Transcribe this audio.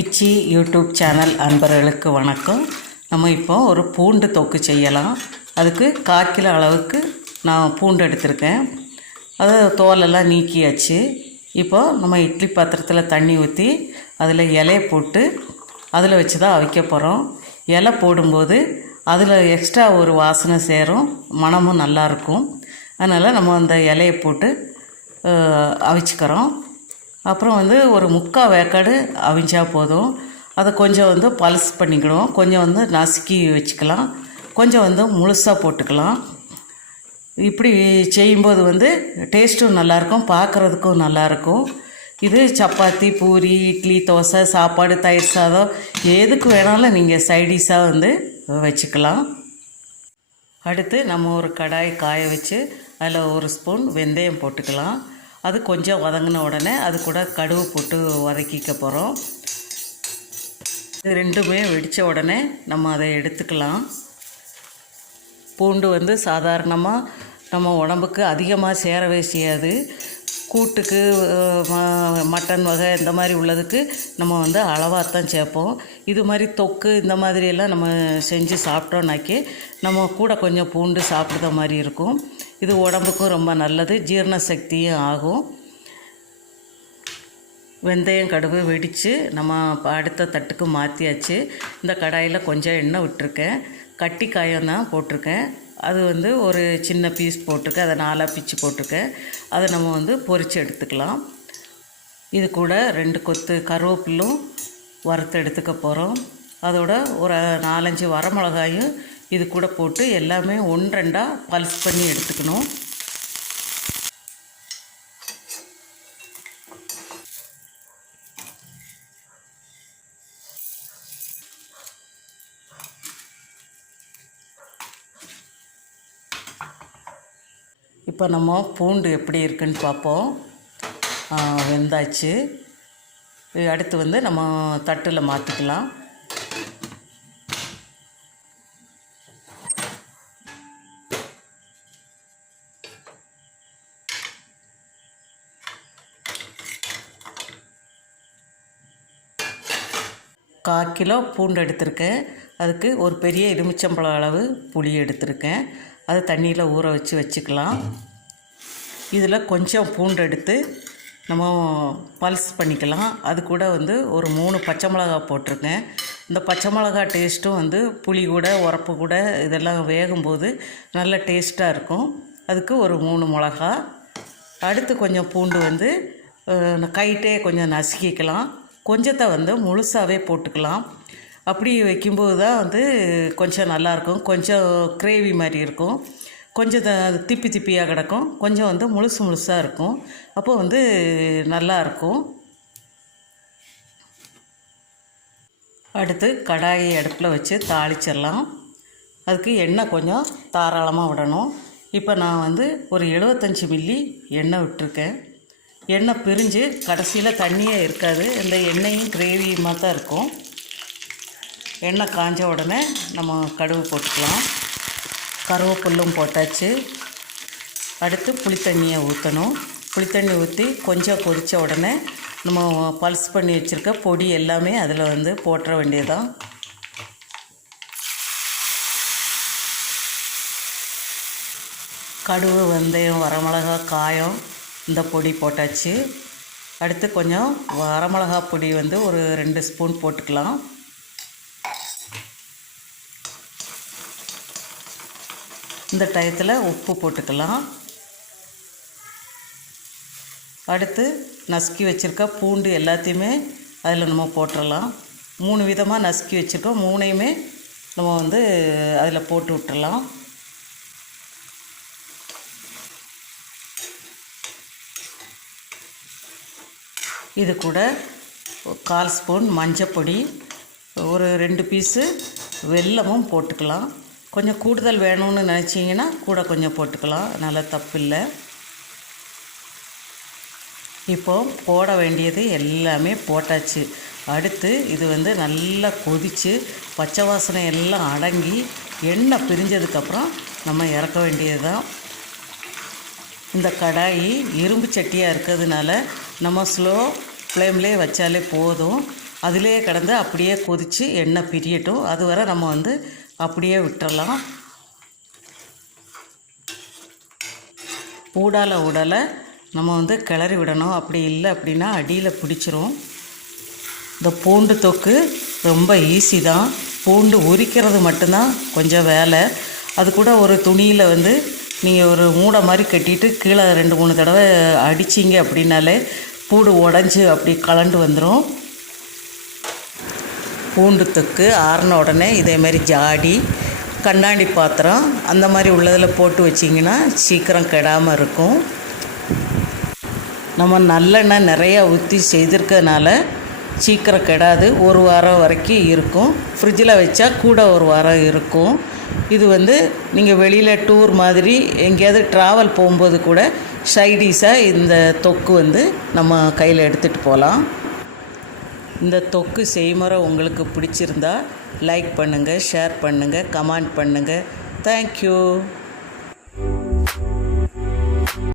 பிச்சி YouTube channel அன்பர்களுக்கு வணக்கம். நம்ம இப்போ ஒரு பூண்டு தொக்கு செய்யலாம். அதுக்கு கால் கிலோ அளவுக்கு நான் பூண்டு எடுத்திருக்கேன். அதை தோலெல்லாம் நீக்கியாச்சு. இப்போ நம்ம இட்லி பாத்திரத்தில் தண்ணி ஊற்றி அதில் இலைய போட்டு அதில் வச்சு தான் அவிக்க போகிறோம் இலை போடும்போது அதில் எக்ஸ்ட்ரா ஒரு வாசனை சேரும். மணமும் நல்லாயிருக்கும் அதனால் நம்ம அந்த இலையை போட்டு அவிச்சுக்கிறோம். அப்புறம் வந்து ஒரு முக்கால் வேக்காடு அவிஞ்சா போதும். அதை கொஞ்சம் வந்து பல்ஸ் பண்ணிக்கிடுவோம் கொஞ்சம் வந்து நசுக்கி வச்சுக்கலாம். கொஞ்சம் வந்து முழுசாக போட்டுக்கலாம். இப்படி செய்யும்போது வந்து டேஸ்ட்டும் நல்லாயிருக்கும் பார்க்குறதுக்கும் நல்லாயிருக்கும். இது சப்பாத்தி பூரி இட்லி தோசை சாப்பாடு தயிர் சாதம் எதுக்கு வேணாலும் நீங்கள் சைடிஷாக வந்து வச்சுக்கலாம். அடுத்து நம்ம ஒரு கடாய் காய வச்சு அதில் ஒரு ஸ்பூன் வெந்தயம் போட்டுக்கலாம். அது கொஞ்சம் வதங்கின உடனே அது கூட கடுகு போட்டு வதக்கிக்க போகிறோம் இது ரெண்டுமே வெடித்த உடனே நம்ம அதை எடுத்துக்கலாம். பூண்டு வந்து சாதாரணமாக நம்ம உடம்புக்கு அதிகமாக சேரவே செய்யாது. கூட்டுக்கு மட்டன் வகை இந்த மாதிரி உள்ளதுக்கு நம்ம வந்து அளவாக தான் சேர்ப்போம். இது மாதிரி தொக்கு இந்த மாதிரி எல்லாம் நம்ம செஞ்சு சாப்பிட்டோம்னாக்கி நம்ம கூட கொஞ்சம் பூண்டு சாப்பிட்ற மாதிரி இருக்கும். இது உடம்புக்கும் ரொம்ப நல்லது. ஜீரண சக்தியும் ஆகும். வெந்தயம் கடுகு வெடித்து நம்ம அடுத்த தட்டுக்கு மாற்றியாச்சு இந்த கடாயில் கொஞ்சம் எண்ணெய் விட்டுருக்கேன். கட்டி காயம் தான் போட்டிருக்கேன். அது வந்து ஒரு சின்ன பீஸ் போட்டிருக்கேன். அதை நாலாக பிச்சு போட்டிருக்கேன். அதை நம்ம வந்து பொரித்து எடுத்துக்கலாம். இது கூட ரெண்டு கொத்து கருவேப்பிலும் வறுத்து எடுத்துக்க போகிறோம் அதோட ஒரு நாலஞ்சு வரமிளகாயும் இது கூட போட்டு எல்லாமே ஒன்றெண்டாக பல்ஸ் பண்ணி எடுத்துக்கணும். இப்போ நம்ம பூண்டு எப்படி இருக்குன்னு பார்ப்போம். வெந்தாச்சு. அடுத்து வந்து நம்ம தட்டில் மாற்றிக்கலாம் கால் கிலோ பூண்டு எடுத்திருக்கேன். அதுக்கு ஒரு பெரிய எலுமிச்சம்பழம் அளவு புளி எடுத்திருக்கேன். அது தண்ணியில் ஊற வச்சு வச்சுக்கலாம். இதில் கொஞ்சம் பூண்டு எடுத்து நம்ம பல்ஸ் பண்ணிக்கலாம். அது கூட வந்து ஒரு மூணு பச்சை மிளகா போட்டிருக்கேன். இந்த பச்சை மிளகா டேஸ்ட்டும் வந்து புளி கூட உரப்பு கூட இதெல்லாம் வேகும்போது நல்ல டேஸ்ட்டாக இருக்கும். அதுக்கு ஒரு மூணு மிளகா. அடுத்து கொஞ்சம் பூண்டு வந்து கைட்டே கொஞ்சம் நசுக்கிக்கலாம். கொஞ்சத்தை வந்து முழுசாகவே போட்டுக்கலாம். அப்படி வைக்கும்போது தான் வந்து கொஞ்சம் நல்லாயிருக்கும். கொஞ்சம் கிரேவி மாதிரி இருக்கும். கொஞ்சம் திப்பி திப்பியாக கிடக்கும். கொஞ்சம் வந்து முழுசு முழுசாக இருக்கும். அப்போ வந்து நல்லா இருக்கும் அடுத்து கடாயை அடுப்பில் வச்சு தாளிச்சிடலாம். அதுக்கு எண்ணெய் கொஞ்சம் தாராளமாக விடணும். இப்போ நான் வந்து ஒரு எழுபத்தஞ்சி மில்லி எண்ணெய் விட்டுருக்கேன். எண்ணெய் பிரிஞ்சு கடைசியில் தண்ணியே இருக்காது. இந்த எண்ணெயும் கிரேவியுமாக தான் இருக்கும். எண்ணெய் காஞ்ச உடனே நம்ம கடுகு போட்டுக்கலாம். கருவேப்பில்லும் போட்டாச்சு. அடுத்து புளித்தண்ணியை ஊற்றணும் புளித்தண்ணி ஊற்றி கொஞ்சம் கொதித்த உடனே நம்ம பல்ஸ் பண்ணி வச்சுருக்க பொடி எல்லாமே அதில் வந்து போட்டுற வேண்டியதான் கடுகு வெந்தயம் வரமிளகா காயம் இந்த பொடி போட்டாச்சு. அடுத்து கொஞ்சம் வரமிளகா பொடி வந்து ஒரு ரெண்டு ஸ்பூன் போட்டுக்கலாம். இந்த டயத்தில் உப்பு போட்டுக்கலாம். அடுத்து நசுக்கி வச்சுருக்க பூண்டு எல்லாத்தையுமே அதில் நம்ம போட்டுடலாம் மூணு விதமாக நசுக்கி வச்சுருக்கோம். மூணையுமே நம்ம வந்து அதில் போட்டு விட்டுடலாம் இது கூட கால் ஸ்பூன் மஞ்சப்பொடி ஒரு ரெண்டு பீஸு வெல்லமும் போட்டுக்கலாம். கொஞ்சம் கூடுதல் வேணும்னு நினச்சிங்கன்னா கூட கொஞ்சம் போட்டுக்கலாம். நல்லா தப்பில்லை. இப்போ போட வேண்டியது எல்லாமே போட்டாச்சு. அடுத்து இது வந்து நல்லா கொதித்து பச்சை வாசனை எல்லாம் அடங்கி எண்ணெய் பிரிஞ்சதுக்கப்புறம் நம்ம இறக்க வேண்டியது தான் இந்த கடாயி இரும்பு சட்டியாக இருக்கிறதுனால நம்ம ஸ்லோ ஃப்ளேம்லேயே வச்சாலே போதும். அதிலே கிடந்து அப்படியே கொதித்து எண்ணெய் பிரியட்டும். அது வரை நம்ம வந்து அப்படியே விட்டுறலாம். ஊடால ஊடால நம்ம வந்து கிளறி விடணும். அப்படி இல்லை அப்படின்னா அடியில் பிடிச்சிரும். இந்த பூண்டு தொக்கு ரொம்ப ஈஸி தான். பூண்டு உரிக்கிறது மட்டும்தான் கொஞ்சம் வேலை. அது கூட ஒரு துணியில் வந்து நீங்கள் ஒரு மூடை மாதிரி கட்டிட்டு கீழே ரெண்டு மூணு தடவை அடிச்சிங்க அப்படின்னாலே பூடு உடஞ்சி அப்படி கலண்டு வந்துடும் பூண்டு தொக்கு ஆறின உடனே இதேமாரி ஜாடி கண்ணாடி பாத்திரம் அந்த மாதிரி உள்ளதில் போட்டு வச்சிங்கன்னா சீக்கிரம் கெடாமல் இருக்கும். நம்ம நல்லெண்ணெய் நிறையா ஊற்றி செய்திருக்கனால சீக்கிரம் கெடாது. ஒரு வாரம் வரைக்கும் இருக்கும். ஃப்ரிட்ஜில் வச்சா கூட ஒரு வாரம் இருக்கும். இது வந்து நீங்கள் வெளியில் டூர் மாதிரி எங்கேயாவது ட்ராவல் போகும்போது கூட சைடிஸாக இந்த தொக்கு வந்து நம்ம கையில் எடுத்துகிட்டு போகலாம் இந்த தொக்கு செய்முறை உங்களுக்கு பிடிச்சிருந்தா லைக் பண்ணுங்கள் ஷேர் பண்ணுங்கள் கமெண்ட் பண்ணுங்கள் தேங்க்யூ